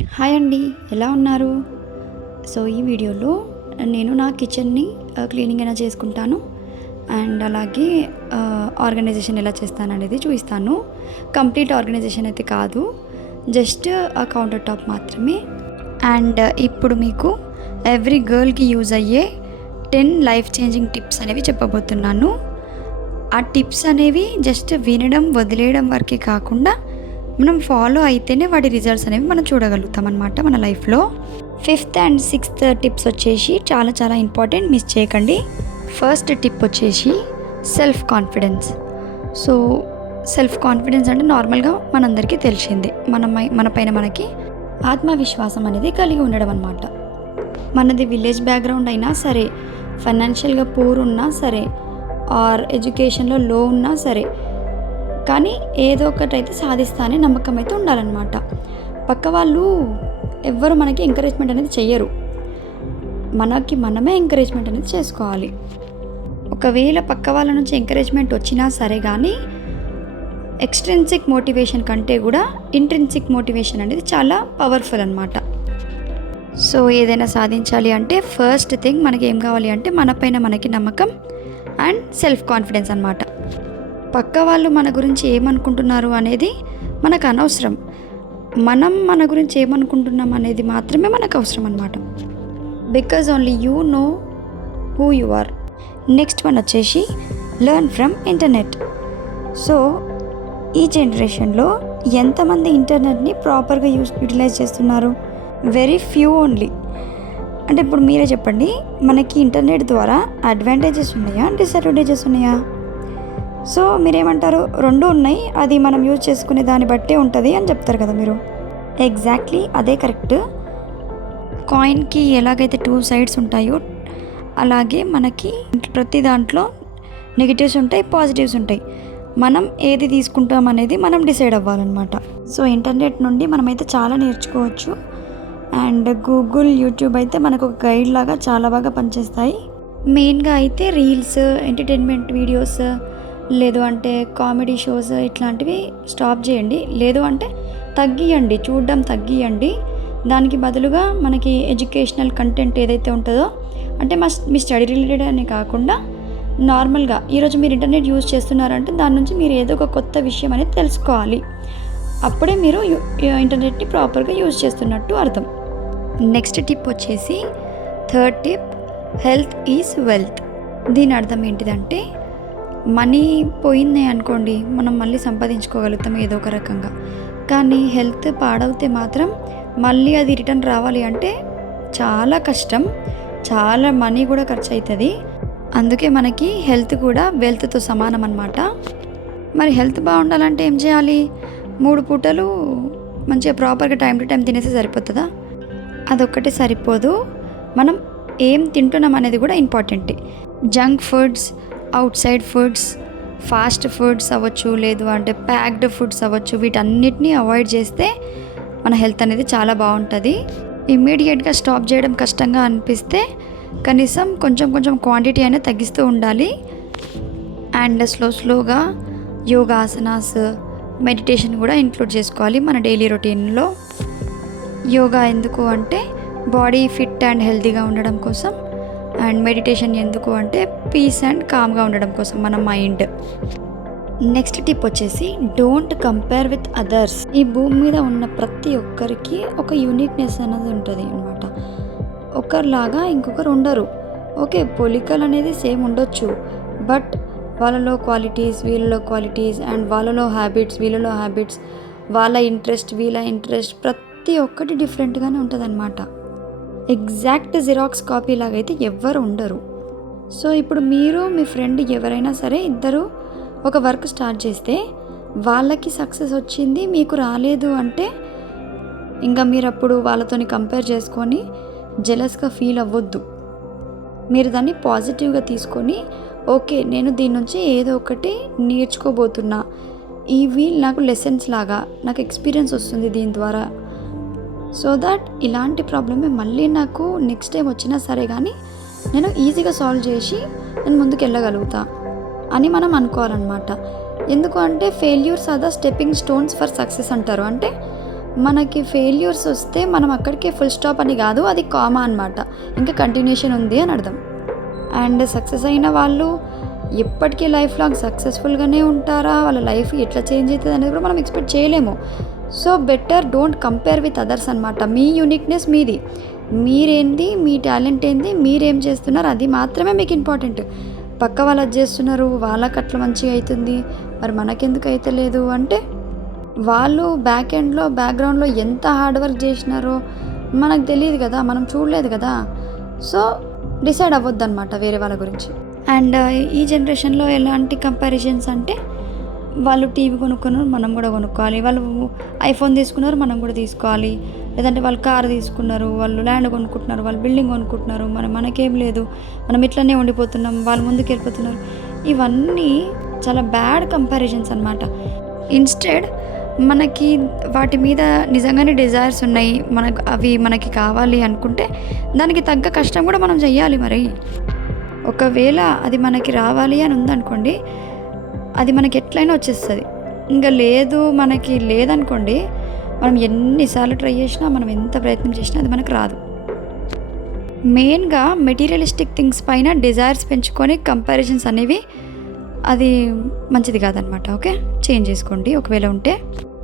Hi అండి, ఎలా ఉన్నారు? సో ఈ వీడియోలో నేను నా కిచెన్ని క్లీనింగ్ ఎలా చేసుకుంటాను అండ్ అలాగే ఆర్గనైజేషన్ ఎలా చేస్తాను అనేది చూపిస్తాను. కంప్లీట్ ఆర్గనైజేషన్ అయితే కాదు, జస్ట్ ఆ కౌంటర్ టాప్ మాత్రమే. అండ్ ఇప్పుడు మీకు ఎవ్రీ గర్ల్కి యూజ్ అయ్యే 10 లైఫ్ చేంజింగ్ టిప్స్ అనేవి చెప్పబోతున్నాను. ఆ టిప్స్ అనేవి జస్ట్ వినడం వదిలేయడం వరకే కాకుండా మనం ఫాలో అయితేనే వాటి రిజల్ట్స్ అనేవి మనం చూడగలుగుతాం అన్నమాట మన లైఫ్లో. 5th and 6th టిప్స్ వచ్చేసి చాలా చాలా ఇంపార్టెంట్, మిస్ చేయకండి. ఫస్ట్ టిప్ వచ్చేసి self confidence. So self confidence అంటే నార్మల్గా మనందరికీ తెలిసిందే, మన పైన మనకి ఆత్మవిశ్వాసం అనేది కలిగి ఉండడం అన్నమాట. మనది విలేజ్ బ్యాక్గ్రౌండ్ అయినా సరే, ఫైనాన్షియల్గా పూర్ ఉన్నా సరే, ఆర్ ఎడ్యుకేషన్లో లో ఉన్నా సరే, కానీ ఏదో ఒకటైతే సాధిస్తానే నమ్మకం అయితే ఉండాలన్నమాట. పక్క వాళ్ళు ఎవ్వరు మనకి ఎంకరేజ్మెంట్ అనేది చెయ్యరు, మనకి మనమే ఎంకరేజ్మెంట్ అనేది చేసుకోవాలి. ఒకవేళ పక్క వాళ్ళ నుంచి ఎంకరేజ్మెంట్ వచ్చినా సరే కానీ ఎక్స్ట్రిన్సిక్ మోటివేషన్ కంటే కూడా ఇంట్రిన్సిక్ మోటివేషన్ అనేది చాలా పవర్ఫుల్ అన్నమాట. సో ఏదైనా సాధించాలి అంటే ఫస్ట్ థింగ్ మనకి ఏం కావాలి అంటే మన పైన మనకి నమ్మకం అండ్ సెల్ఫ్ కాన్ఫిడెన్స్ అన్నమాట. పక్క వాళ్ళు మన గురించి ఏమనుకుంటున్నారు అనేది మనకు అనవసరం, మనం మన గురించి ఏమనుకుంటున్నాం అనేది మాత్రమే మనకు అవసరం అన్నమాట. Because only you know who you are. Next one వచ్చేసి లెర్న్ ఫ్రమ్ ఇంటర్నెట్. సో ఈ జనరేషన్లో ఎంతమంది ఇంటర్నెట్ని ప్రాపర్గా యూటిలైజ్ చేస్తున్నారు? Very few only. అంటే ఇప్పుడు మీరే చెప్పండి, మనకి ఇంటర్నెట్ ద్వారా అడ్వాంటేజెస్ ఉన్నాయా, డిసడ్వాంటేజెస్ ఉన్నాయా? సో మీరేమంటారు? రెండు ఉన్నాయి, అది మనం యూజ్ చేసుకునే దాన్ని బట్టే ఉంటుంది అని చెప్తారు కదా మీరు. ఎగ్జాక్ట్లీ అదే కరెక్ట్. కాయిన్కి ఎలాగైతే 2 సైడ్స్ ఉంటాయో అలాగే మనకి ప్రతి దాంట్లో నెగిటివ్స్ ఉంటాయి, పాజిటివ్స్ ఉంటాయి. మనం ఏది తీసుకుంటాం అనేది మనం డిసైడ్ అవ్వాలన్నమాట. సో ఇంటర్నెట్ నుండి మనమైతే చాలా నేర్చుకోవచ్చు. అండ్ గూగుల్, యూట్యూబ్ అయితే మనకు ఒక గైడ్ లాగా చాలా బాగా పనిచేస్తాయి. మెయిన్గా అయితే రీల్స్, ఎంటర్టైన్మెంట్ వీడియోస్, లేదు అంటే కామెడీ షోస్ ఇట్లాంటివి స్టాప్ చేయండి. లేదు అంటే తగ్గియండి, చూడడం తగ్గియండి. దానికి బదులుగా మనకి ఎడ్యుకేషనల్ కంటెంట్ ఏదైతే ఉంటుందో, అంటే మీ స్టడీ రిలేటెడ్ అని కాకుండా నార్మల్గా ఈరోజు మీరు ఇంటర్నెట్ యూజ్ చేస్తున్నారంటే దాని నుంచి మీరు ఏదో ఒక కొత్త విషయం అనేది తెలుసుకోవాలి. అప్పుడే మీరు ఇంటర్నెట్ని ప్రాపర్గా యూజ్ చేస్తున్నట్టు అర్థం. నెక్స్ట్ టిప్ వచ్చేసి 3rd tip, health is wealth. దీని అర్థం ఏంటిదంటే మనీ పోయింది అనుకోండి, మనం మళ్ళీ సంపాదించుకోగలుగుతాం ఏదో ఒక రకంగా. కానీ హెల్త్ పాడవుతే మాత్రం మళ్ళీ అది రిటర్న్ రావాలి అంటే చాలా కష్టం, చాలా మనీ కూడా ఖర్చు అవుతుంది. అందుకే మనకి హెల్త్ కూడా వెల్త్తో సమానం అన్నమాట. మరి హెల్త్ బాగుండాలంటే ఏం చేయాలి? 3 పూటలు మంచిగా ప్రాపర్గా టైం టు టైం తినేస్తే సరిపోతుందా? అదొక్కటే సరిపోదు, మనం ఏం తింటున్నాం అనేది కూడా ఇంపార్టెంటే. Junk foods, out side foods, fast foods అవ్వచ్చు, లేదు అంటే ప్యాక్డ్ ఫుడ్స్ అవ్వచ్చు, వీటన్నిటిని అవాయిడ్ చేస్తే మన హెల్త్ అనేది చాలా బాగుంటుంది. ఇమ్మీడియట్గా స్టాప్ చేయడం కష్టంగా అనిపిస్తే కనీసం కొంచెం కొంచెం క్వాంటిటీ అనేది తగ్గిస్తూ ఉండాలి. అండ్ స్లోగా యోగాసనాస్, మెడిటేషన్ కూడా ఇంక్లూడ్ చేసుకోవాలి మన డైలీ రొటీన్లో. యోగా ఎందుకు అంటే బాడీ ఫిట్ అండ్ హెల్తీగా ఉండడం కోసం, అండ్ మెడిటేషన్ ఎందుకు అంటే పీస్ అండ్ కామ్గా ఉండడం కోసం మన మైండ్. నెక్స్ట్ టిప్ వచ్చేసి డోంట్ కంపేర్ విత్ అదర్స్. ఈ భూమి మీద ఉన్న ప్రతి ఒక్కరికి ఒక యూనిక్నెస్ అనేది ఉంటుంది అన్నమాట. ఒకరిలాగా ఇంకొకరు ఉండరు. ఓకే, పోలికలు అనేది సేమ్ ఉండొచ్చు, బట్ వాళ్ళలో క్వాలిటీస్, వీళ్ళలో క్వాలిటీస్, అండ్ వాళ్ళలో హ్యాబిట్స్, వీళ్ళలో హ్యాబిట్స్, వాళ్ళ ఇంట్రెస్ట్, వీళ్ళ ఇంట్రెస్ట్, ప్రతి ఒక్కటి డిఫరెంట్గానే ఉంటుంది అన్నమాట. ఎగ్జాక్ట్ జిరాక్స్ కాపీ లాగైతే ఎవ్వరు ఉండరు. సో ఇప్పుడు మీరు, మీ ఫ్రెండ్ ఎవరైనా సరే ఇద్దరు ఒక వర్క్ స్టార్ట్ చేస్తే వాళ్ళకి సక్సెస్ వచ్చింది, మీకు రాలేదు అంటే ఇంకా మీరు అప్పుడు వాళ్ళతోని కంపేర్ చేసుకొని జెలస్గా ఫీల్ అవ్వద్దు. మీరు దాన్ని పాజిటివ్గా తీసుకొని, ఓకే నేను దీని నుంచి ఏదో ఒకటి నేర్చుకోబోతున్నా, ఇవి నాకు లెసన్స్ లాగా, నాకు ఎక్స్పీరియన్స్ వస్తుంది దీని ద్వారా, సో దట్ ఇలాంటి ప్రాబ్లమే మళ్ళీ నాకు నెక్స్ట్ టైం వచ్చినా సరే కానీ నేను ఈజీగా సాల్వ్ చేసి నేను ముందుకు వెళ్ళగలుగుతా అని మనం అనుకోవాలన్నమాట. ఎందుకు అంటే failures are the stepping stones for success అంటారు. అంటే మనకి ఫెయిల్యూర్స్ వస్తే మనం అక్కడికే ఫుల్ స్టాప్ అని కాదు, అది కామా అనమాట. ఇంకా కంటిన్యూషన్ ఉంది అని అర్థం. అండ్ సక్సెస్ అయిన వాళ్ళు ఎప్పటికీ లైఫ్ లాంగ్ సక్సెస్ఫుల్గానే ఉంటారా, వాళ్ళ లైఫ్ ఎట్లా చేంజ్ అవుతుంది అనేది కూడా మనం ఎక్స్పెక్ట్ చేయలేము. So better don't compare with others అనమాట. మీ యూనిక్నెస్ మీది, మీరేంది, మీ టాలెంట్ ఏంది, మీరేం చేస్తున్నారు అది మాత్రమే మీకు ఇంపార్టెంట్. పక్క వాళ్ళు అది చేస్తున్నారు, వాళ్ళకి అట్లా మంచిగా అవుతుంది, మరి మనకెందుకు అవుతలేదు అంటే వాళ్ళు బ్యాక్గ్రౌండ్లో ఎంత హార్డ్ వర్క్ చేసినారో మనకు తెలియదు కదా, మనం చూడలేదు కదా. సో డిసైడ్ అవ్వద్దు అనమాట వేరే వాళ్ళ గురించి. అండ్ ఈ జనరేషన్లో ఎలాంటి కంపారిజన్స్ అంటే వాళ్ళు టీవీ కొనుక్కున్నారు, మనం కూడా కొనుక్కోవాలి, వాళ్ళు ఐఫోన్ తీసుకున్నారు, మనం కూడా తీసుకోవాలి, లేదంటే వాళ్ళు కారు తీసుకున్నారు, వాళ్ళు ల్యాండ్ కొనుక్కుంటున్నారు, వాళ్ళు బిల్డింగ్ కొనుక్కుంటున్నారు, మనకేం లేదు, మనం ఇట్లనే ఉండిపోతున్నాం, వాళ్ళు ముందుకు వెళ్ళిపోతున్నారు. ఇవన్నీ చాలా బ్యాడ్ కంపారిజన్స్ అనమాట. ఇన్స్టెడ్ మనకి వాటి మీద నిజంగానే డిజైర్స్ ఉన్నాయి, అవి మనకి కావాలి అనుకుంటే దానికి తగ్గ కష్టం కూడా మనం చెయ్యాలి. మరి ఒకవేళ అది మనకి రావాలి అని ఉందనుకోండి, అది మనకి ఎట్లయినా వచ్చేస్తుంది. ఇంకా మనకి లేదనుకోండి, మనం ఎన్నిసార్లు ట్రై చేసినా, మనం ఎంత ప్రయత్నం చేసినా అది మనకు రాదు. మెయిన్గా మెటీరియలిస్టిక్ థింగ్స్ పైన డిజైర్స్ పెంచుకొని కంపారిజన్స్ అనేవి అది మంచిది కాదనమాట. ఓకే, చేంజ్ చేసుకోండి ఒకవేళ ఉంటే.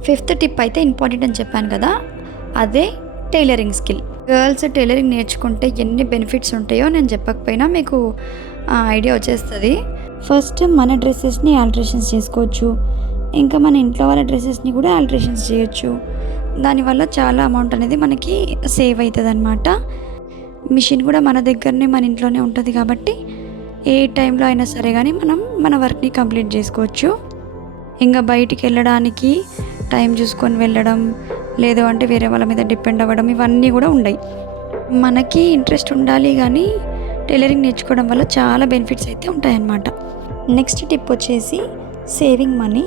5th టిప్ అయితే ఇంపార్టెంట్ అని చెప్పాను కదా, అదే టైలరింగ్ స్కిల్. గర్ల్స్ టైలరింగ్ నేర్చుకుంటే ఎన్ని బెనిఫిట్స్ ఉంటాయో నేను చెప్పకపోయినా మీకు ఐడియా వచ్చేస్తుంది. ఫస్ట్ మన డ్రెస్సెస్ని ఆల్టరేషన్స్ చేసుకోవచ్చు, ఇంకా మన ఇంట్లో వాళ్ళ డ్రెస్సెస్ని కూడా ఆల్టరేషన్స్ చేయొచ్చు. దానివల్ల చాలా అమౌంట్ అనేది మనకి సేవ్ అవుతుంది అనమాట. మిషన్ కూడా మన దగ్గరనే, మన ఇంట్లోనే ఉంటుంది కాబట్టి ఏ టైంలో అయినా సరే కానీ మనం మన వర్క్ని కంప్లీట్ చేసుకోవచ్చు. ఇంకా బయటికి వెళ్ళడానికి టైం చూసుకొని వెళ్ళడం, లేదు అంటే వేరే వాళ్ళ మీద డిపెండ్ అవ్వడం, ఇవన్నీ కూడా ఉన్నాయి. మనకి ఇంట్రెస్ట్ ఉండాలి, కానీ టైలరింగ్ నేర్చుకోవడం వల్ల చాలా బెనిఫిట్స్ అయితే ఉంటాయన్నమాట. నెక్స్ట్ టిప్ వచ్చేసి సేవింగ్ మనీ.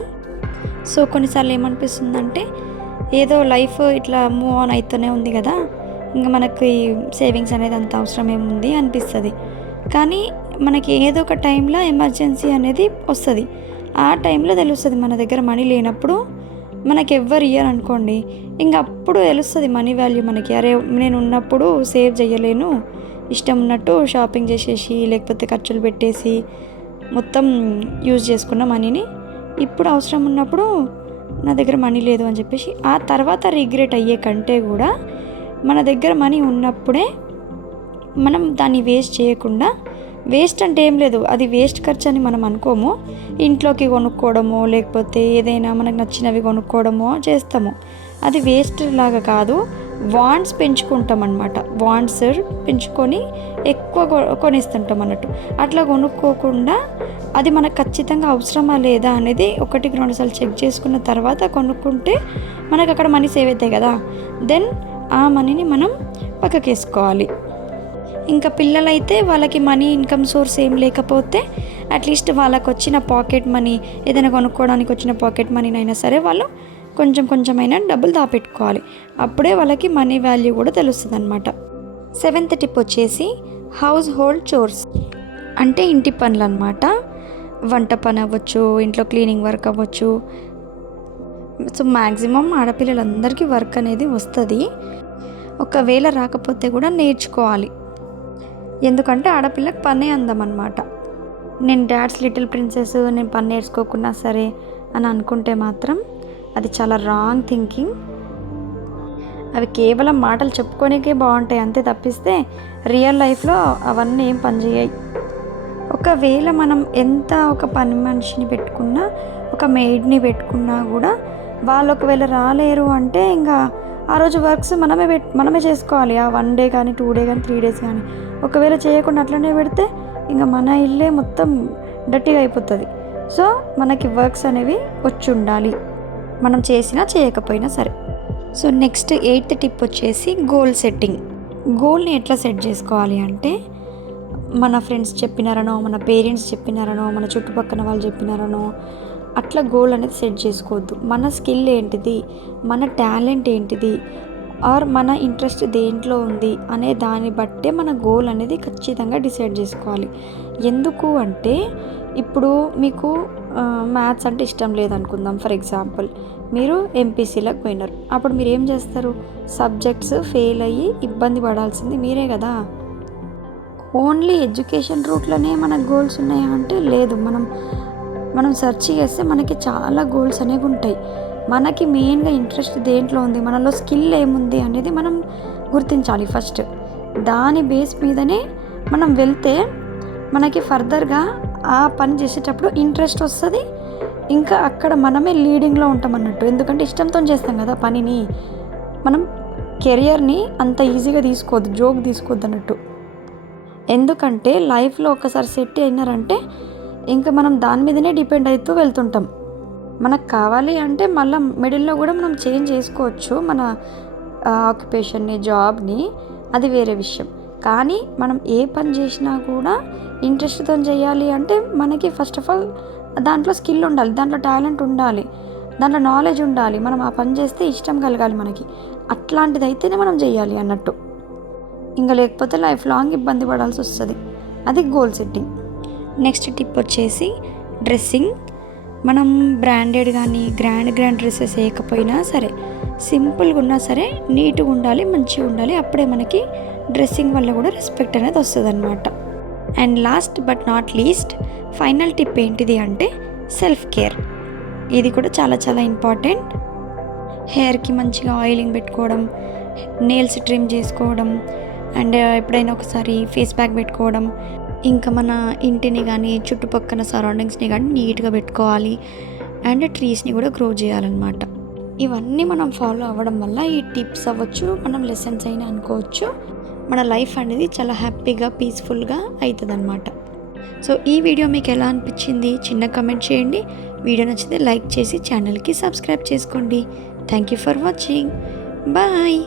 సో కొన్నిసార్లు ఏమనిపిస్తుందంటే ఏదో లైఫ్ ఇట్లా మూవ్ ఆన్ అవుతూనే ఉంది కదా, ఇంకా మనకి సేవింగ్స్ అనేది అంత అవసరం ఏముంది అనిపిస్తుంది. కానీ మనకి ఏదో ఒక టైంలో ఎమర్జెన్సీ అనేది వస్తుంది. ఆ టైంలో తెలుస్తుంది మన దగ్గర మనీ లేనప్పుడు. మనకి ఎవ్వరు ఇయ్యరు అనుకోండి, ఇంకా అప్పుడు తెలుస్తుంది మనీ వాల్యూ మనకి. అరే నేను ఉన్నప్పుడు సేవ్ చేయలేను, ఇష్టం ఉన్నట్టు షాపింగ్ చేసేసి లేకపోతే ఖర్చులు పెట్టేసి మొత్తం యూజ్ చేసుకున్న మనీని ఇప్పుడు అవసరం ఉన్నప్పుడు నా దగ్గర మనీ లేదు అని చెప్పేసి ఆ తర్వాత రిగ్రెట్ అయ్యే కంటే కూడా మన దగ్గర మనీ ఉన్నప్పుడే మనం దాన్ని వేస్ట్ చేయకుండా, వేస్ట్ అంటే ఏం లేదు, అది వేస్ట్ ఖర్చు అని మనం అనుకోము, ఇంట్లోకి కొనుక్కోవడమో లేకపోతే ఏదైనా మనకు నచ్చినవి కొనుక్కోవడమో చేస్తాము. అది వేస్ట్ లాగా కాదు, వాంట్స్ పెంచుకుంటాం అన్నమాట. వాంట్స్ పెంచుకొని ఎక్కువ కొనిస్తుంటాం అన్నట్టు. అట్లా కొనుక్కోకుండా అది మనకు ఖచ్చితంగా అవసరమా లేదా అనేది 1-2 సార్లు చెక్ చేసుకున్న తర్వాత కొనుక్కుంటే మనకు అక్కడ మనీ సేవ్ అవుతాయి కదా. దెన్ ఆ మనీని మనం పక్కకేసుకోవాలి. ఇంకా పిల్లలైతే వాళ్ళకి మనీ ఇన్కమ్ సోర్స్ ఏం లేకపోతే అట్లీస్ట్ వాళ్ళకు వచ్చిన పాకెట్ మనీ, ఏదైనా కొనుక్కోవడానికి వచ్చిన పాకెట్ మనీనైనా సరే వాళ్ళు కొంచెమైనా డబ్బులు దాపెట్టుకోవాలి. అప్పుడే వాళ్ళకి మనీ వాల్యూ కూడా తెలుస్తుంది అనమాట. 7th టిప్ వచ్చేసి హౌస్ హోల్డ్ చోర్స్, అంటే ఇంటి పనులు అనమాట. వంట పని అవ్వచ్చు, ఇంట్లో క్లీనింగ్ వర్క్ అవ్వచ్చు. సో మ్యాక్సిమం ఆడపిల్లలందరికీ వర్క్ అనేది వస్తుంది. ఒకవేళ రాకపోతే కూడా నేర్చుకోవాలి, ఎందుకంటే ఆడపిల్లకి పనే అందం అనమాట. నేను డాడ్స్ లిటిల్ ప్రిన్సెస్, నేను పని నేర్చుకోకున్నా సరే అని అనుకుంటే మాత్రం అది చాలా రాంగ్ థింకింగ్. అవి కేవలం మాటలు చెప్పుకోనికే బాగుంటాయి అంతే తప్పిస్తే రియల్ లైఫ్లో అవన్నీ ఏం పనిచేయాయి. ఒకవేళ మనం ఎంత ఒక పని మనిషిని పెట్టుకున్నా, ఒక మెయిడ్ని పెట్టుకున్నా కూడా వాళ్ళు ఒకవేళ రాలేరు అంటే ఇంకా ఆ రోజు వర్క్స్ మనమే చేసుకోవాలి. ఆ 1 డే కానీ 2 డే కానీ 3 డేస్ కానీ. ఒకవేళ చేయకుండా అట్లనే పెడితే ఇంకా మన ఇల్లే మొత్తం డర్టీగా అయిపోతుంది. సో మనకి వర్క్స్ అనేవి వచ్చి ఉండాలి, మనం చేసినా చేయకపోయినా సరే. సో నెక్స్ట్ 8th టిప్ వచ్చేసి గోల్ సెట్టింగ్. గోల్ని ఎట్లా సెట్ చేసుకోవాలి అంటే మన ఫ్రెండ్స్ చెప్పినారనో, మన పేరెంట్స్ చెప్పినారనో, మన చుట్టుపక్కల వాళ్ళు చెప్పినారనో అట్లా గోల్ అనేది సెట్ చేసుకోవద్దు. మన స్కిల్ ఏంటిది, మన టాలెంట్ ఏంటిది, ఆర్ మన ఇంట్రెస్ట్ దేంట్లో ఉంది అనే దాన్ని బట్టే మన గోల్ అనేది ఖచ్చితంగా డిసైడ్ చేసుకోవాలి. ఎందుకు అంటే ఇప్పుడు మీకు మ్యాథ్స్ అంటే ఇష్టం లేదనుకుందాం. ఫర్ ఎగ్జాంపుల్ మీరు ఎంపీసీలకు పోయినారు. అప్పుడు మీరు ఏం చేస్తారు? సబ్జెక్ట్స్ ఫెయిల్ అయ్యి ఇబ్బంది పడాల్సింది మీరే కదా. ఓన్లీ ఎడ్యుకేషన్ రూట్లోనే మనకు గోల్స్ ఉన్నాయా అంటే లేదు. మనం సెర్చ్ చేస్తే మనకి చాలా గోల్స్ అనేవి ఉంటాయి. మనకి మెయిన్గా ఇంట్రెస్ట్ దేంట్లో ఉంది, మనలో స్కిల్ ఏముంది అనేది మనం గుర్తించాలి ఫస్ట్. దాని బేస్ మీదనే మనం వెళ్తే మనకి ఫర్దర్గా ఆ పని చేసేటప్పుడు ఇంట్రెస్ట్ వస్తుంది. ఇంకా అక్కడ మనమే లీడింగ్లో ఉంటాం అన్నట్టు. ఎందుకంటే ఇష్టంతో చేస్తాం కదా పనిని. మనం కెరియర్ని అంత ఈజీగా తీసుకోవద్దు, జోక్ తీసుకోవద్దు అన్నట్టు. ఎందుకంటే లైఫ్లో ఒకసారి సెట్ అయినారంటే ఇంకా మనం దాని మీదనే డిపెండ్ అవుతూ వెళ్తుంటాం. మనకు కావాలి అంటే మళ్ళీ మిడిల్లో కూడా మనం చేంజ్ చేసుకోవచ్చు మన ఆక్యుపేషన్ని, జాబ్ని, అది వేరే విషయం. కానీ మనం ఏ పని చేసినా కూడా ఇంట్రెస్ట్తో చేయాలి అంటే మనకి ఫస్ట్ ఆఫ్ ఆల్ దాంట్లో స్కిల్ ఉండాలి, దాంట్లో టాలెంట్ ఉండాలి, దాంట్లో నాలెడ్జ్ ఉండాలి. మనం ఆ పని చేస్తే ఇష్టం కలగాలి మనకి. అట్లాంటిది అయితేనే మనం చేయాలి అన్నట్టు. ఇంకా లేకపోతే లైఫ్ లాంగ్ ఇబ్బంది పడాల్సి వస్తుంది. అది గోల్ సెట్టింగ్. నెక్స్ట్ టిప్ వచ్చేసి డ్రెస్సింగ్. మనం బ్రాండెడ్ కానీ గ్రాండ్ డ్రెస్సెస్ వేయకపోయినా సరే, సింపుల్గా ఉన్నా సరే నీట్గా ఉండాలి, మంచిగా ఉండాలి. అప్పుడే మనకి డ్రెస్సింగ్ వల్ల కూడా రెస్పెక్ట్ అనేది వస్తుంది అనమాట. And last but not least final tip ఏంటిది అంటే సెల్ఫ్ కేర్. ఇది కూడా చాలా చాలా ఇంపార్టెంట్. హెయిర్కి మంచిగా ఆయిలింగ్ పెట్టుకోవడం, నెయిల్స్ ట్రిమ్ చేసుకోవడం, అండ్ ఎప్పుడైనా ఒకసారి ఫేస్ ప్యాక్ పెట్టుకోవడం, ఇంకా మన ఇంటిని కానీ చుట్టుపక్కల సరౌండింగ్స్ని కానీ నీట్గా పెట్టుకోవాలి. అండ్ ట్రీస్ని కూడా గ్రో చేయాలన్నమాట. ఇవన్నీ మనం ఫాలో అవ్వడం వల్ల ఈ టిప్స్ అవ్వచ్చు, మనం లెసన్స్ అయినా అనుకోవచ్చు, మన లైఫ్ అనేది చాలా హ్యాపీగా పీస్ఫుల్గా అవుతుంది అనమాట. సో ఈ వీడియో మీకు ఎలా అనిపించింది చిన్న కమెంట్ చేయండి. వీడియో నచ్చితే లైక్ చేసి ఛానల్కి సబ్స్క్రైబ్ చేసుకోండి. Thank you for watching. Bye.